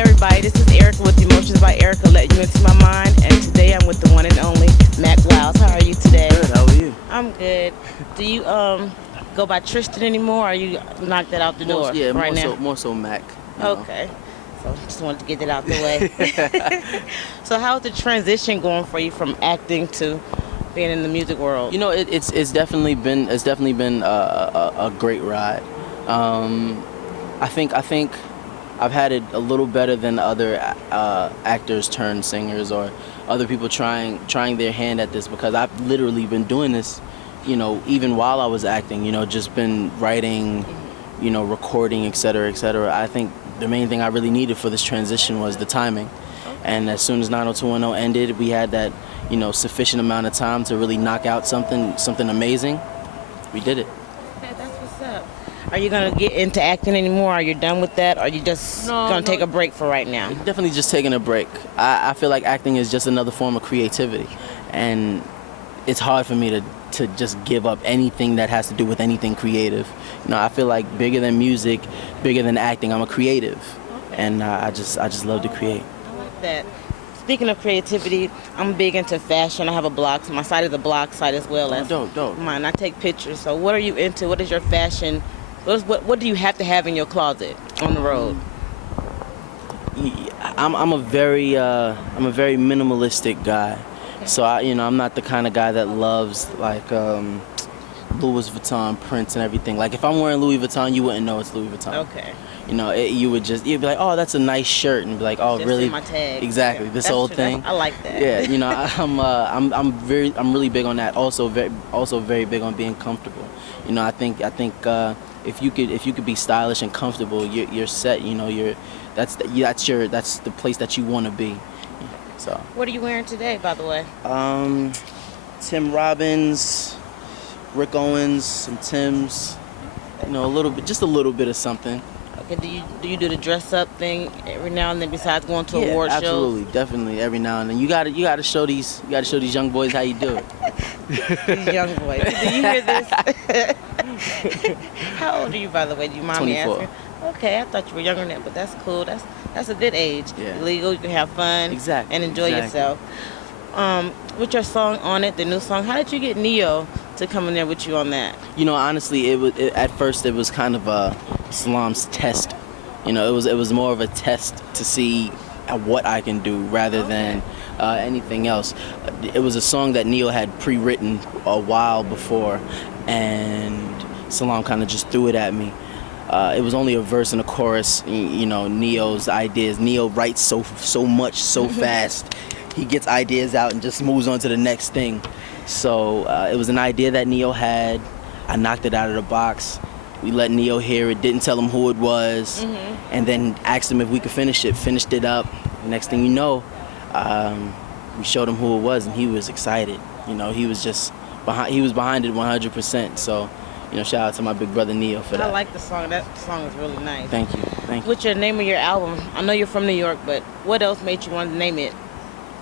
everybody? This is Erica with Emotions by Erica, letting you into my mind. And today I'm with the one and only Mack Wilds. How are you today? Good. How are you? I'm good. Do you go by Tristan anymore, or you knocked that out the door Yeah, right more now? so, more so Mac. You know. Okay. So just wanted to get that out the way. So how's the transition going for you from acting to being in the music world? You know, it's definitely been a great ride. I think I've had it a little better than other actors turned singers or other people trying their hand at this, because I've literally been doing this, you know, even while I was acting. You know, just been writing, you know, recording, etc., etc. I think the main thing I really needed for this transition was the timing. And as soon as 90210 ended, we had that, you know, sufficient amount of time to really knock out something amazing. We did it. Okay, that's what's up. Are you gonna get into acting anymore? Are you done with that? Or are you just gonna take a break for right now? Definitely just taking a break. I feel like acting is just another form of creativity, and it's hard for me to just give up anything that has to do with anything creative. You know, I feel like bigger than music, bigger than acting, I'm a creative, and I just love to create. I like that. Speaking of creativity, I'm big into fashion. I have a blog. So my site is a blog site as well as Dope. mine. I take pictures. So what are you into? What is your fashion? What do you have to have in your closet on the road? I'm a very minimalistic guy. So I'm not the kind of guy that loves like Louis Vuitton prints and everything. Like if I'm wearing Louis Vuitton, you wouldn't know it's Louis Vuitton. Okay. You know, you'd be like, oh, that's a nice shirt, and be like, oh, Just really? in my tag. Exactly. Yeah. This That's whole true. thing. I like that. Yeah. You know, I'm really big on that. Also very big on being comfortable. You know, I think if you could be stylish and comfortable, you're set. You know, that's the place that you want to be. So. What are you wearing today, by the way? Tim Robbins, Rick Owens, some Tims. You know, just a little bit of something. Okay. Do you do the dress up thing every now and then besides going to award shows? Absolutely, definitely every now and then. You gotta show these young boys how you do it. These young boys. Do you hear this? How old are you, by the way? Do you mind me 24. asking? Okay, I thought you were younger than that, but that's cool. That's a good age. Yeah. Legal, you can have fun. Exactly. And enjoy yourself. With your song on it, the new song, how did you get Neo to come in there with you on that? You know, honestly, at first it was kind of a Salam's test. You know, it was more of a test to see what I can do rather than anything else. It was a song that Neo had pre-written a while before, and Salam kind of just threw it at me. It was only a verse and a chorus. You know, Neo's ideas. Neo writes so much so fast. He gets ideas out and just moves on to the next thing. So it was an idea that Neo had. I knocked it out of the box. We let Neo hear it, didn't tell him who it was, and then asked him if we could finish it. Finished it up. Next thing you know, we showed him who it was, and he was excited. You know, he was behind it 100%. So, you know, shout out to my big brother Neo for that. I like the song. That song is really nice. Thank you. What's your name of your album? I know you're from New York, but what else made you want to name it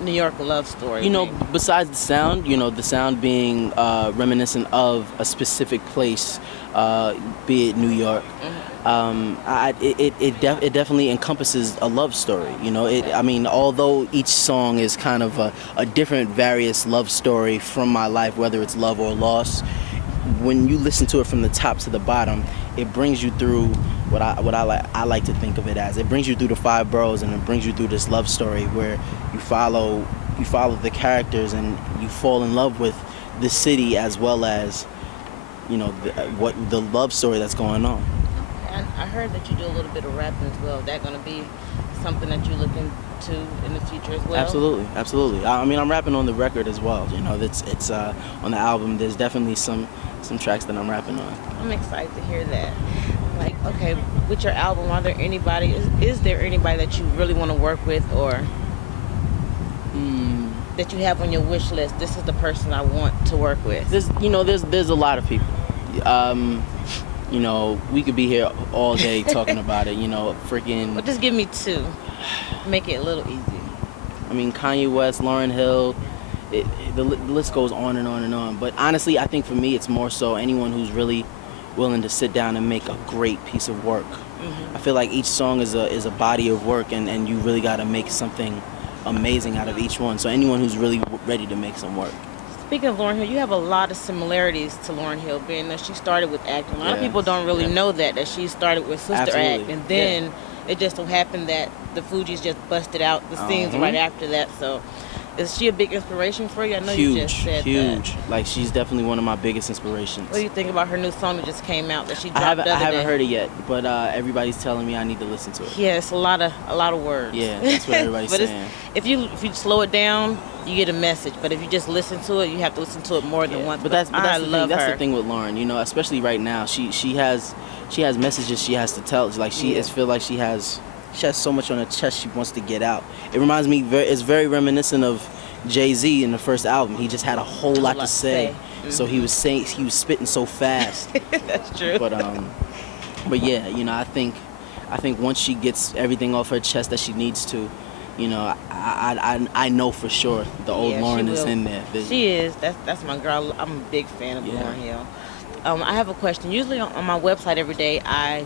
New York Love Story? You know, besides the sound, you know, the sound being reminiscent of a specific place, be it New York, it definitely encompasses a love story. You know, I mean, although each song is kind of a different, various love story from my life, whether it's love or loss, when you listen to it from the top to the bottom, it brings you through what I like to think of it as. It brings you through the 5 boroughs, and it brings you through this love story where you follow the characters and you fall in love with the city as well as, you know, the love story that's going on. And I heard that you do a little bit of rapping as well. Is that going to be something that you're looking to in the future as well? Absolutely. I mean, I'm rapping on the record as well. You know, it's on the album. There's definitely some tracks that I'm rapping on. I'm excited to hear that. Like, okay, with your album, is there anybody that you really want to work with, or that you have on your wish list? This is the person I want to work with. There's a lot of people. You know, we could be here all day talking about it. You know, freaking. Well, just give me 2. Make it a little easy. I mean, Kanye West, Lauryn Hill. The list goes on and on and on. But honestly, I think for me, it's more so anyone who's really willing to sit down and make a great piece of work I feel like each song is a body of work, and you really got to make something amazing out of each one. So anyone who's really ready to make some work. Speaking of Lauryn Hill, you have a lot of similarities to Lauryn Hill, being that she started with acting. A lot of Yeah. people don't really Yeah. know that she started with Sister Absolutely. Act, and then it just so happened that the Fugees just busted out the scenes right after that. So, is she a big inspiration for you? I know you just said Huge. that. Like, she's definitely one of my biggest inspirations. What do you think about her new song that just came out that she dropped I the other haven't day? heard it yet, but everybody's telling me I need to listen to it. Yeah, it's a lot of words. Yeah, that's what everybody's But saying. if you slow it down, you get a message. But if you just listen to it, you have to listen to it more than once. But that's I the thing. love That's her. the thing with Lauryn. You know, especially right now, she has messages she has to tell. It's like she feel like she has so much on her chest she wants to get out. It reminds me. It's very reminiscent of Jay-Z in the first album. He just had a whole lot to say. So he was spitting so fast. That's true. But yeah, you know, I think once she gets everything off her chest that she needs to, you know, I know for sure the old Lauryn is in there. She is. That's my girl. I'm a big fan of Lauryn Hill. I have a question. Usually on my website every day, I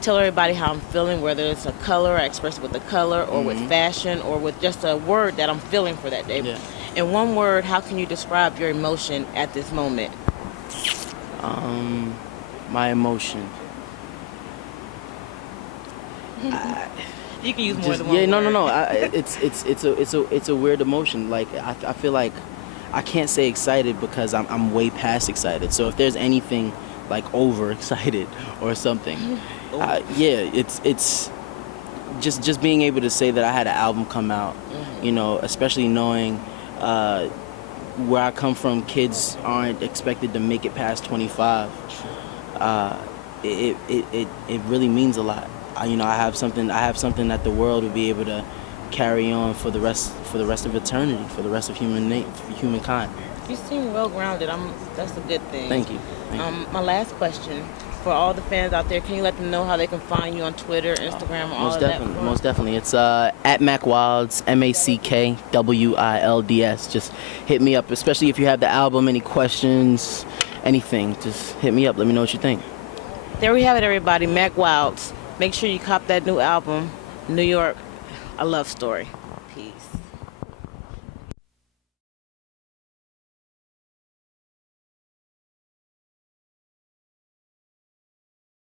tell everybody how I'm feeling, whether it's a color, I express it with a color, or with fashion, or with just a word that I'm feeling for that day. Yeah. In one word, how can you describe your emotion at this moment? My emotion. You can use more than one Yeah, word. no. It's a weird emotion. Like I feel like I can't say excited because I'm way past excited. So if there's anything like over excited or something, it's just being able to say that I had an album come out. You know, especially knowing where I come from, kids aren't expected to make it past 25. It really means a lot. You know, I have something that the world will be able to carry on for the rest of eternity, for the rest of humankind. You seem well grounded. That's a good thing. Thank you. My last question for all the fans out there: can you let them know how they can find you on Twitter, Instagram, all of that? Most definitely. It's at Mack Wilds, MackWilds. Just hit me up, especially if you have the album, any questions, anything. Just hit me up. Let me know what you think. There we have it, everybody. Mack Wilds. Make sure you cop that new album, New York, A Love Story. Peace.